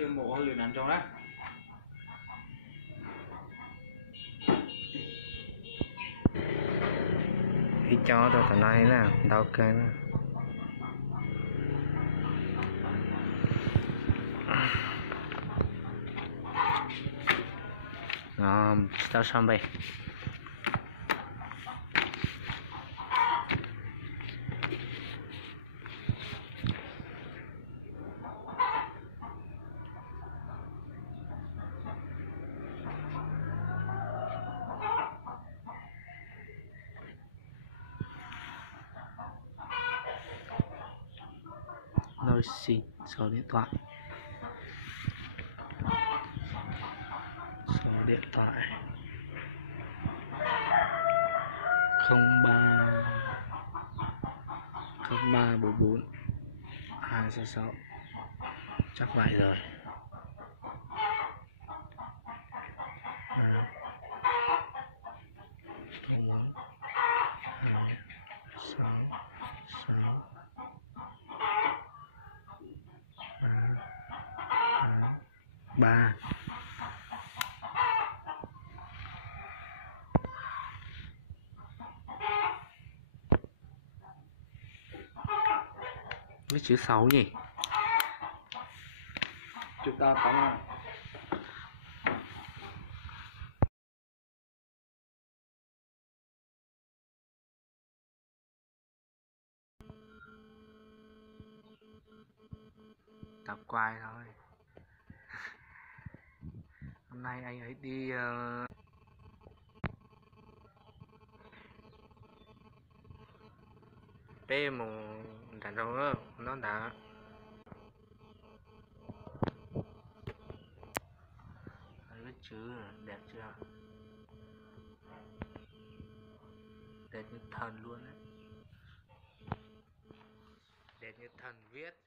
cái mộ lửa nắn trong đó. Khi cho tôi phải nói thế nào đâu cái nữa. Tao xong vậy. Rồi xin số điện thoại. Số điện thoại 03 0344 266. Chắc vậy rồi. Ba với chữ 6 nhỉ? Chúng ta có tập quay thôi. Hôm nay anh ấy đi bê một đàn rồng nó đã cái chữ đẹp chưa, đẹp như thần luôn đấy, đẹp như thần viết.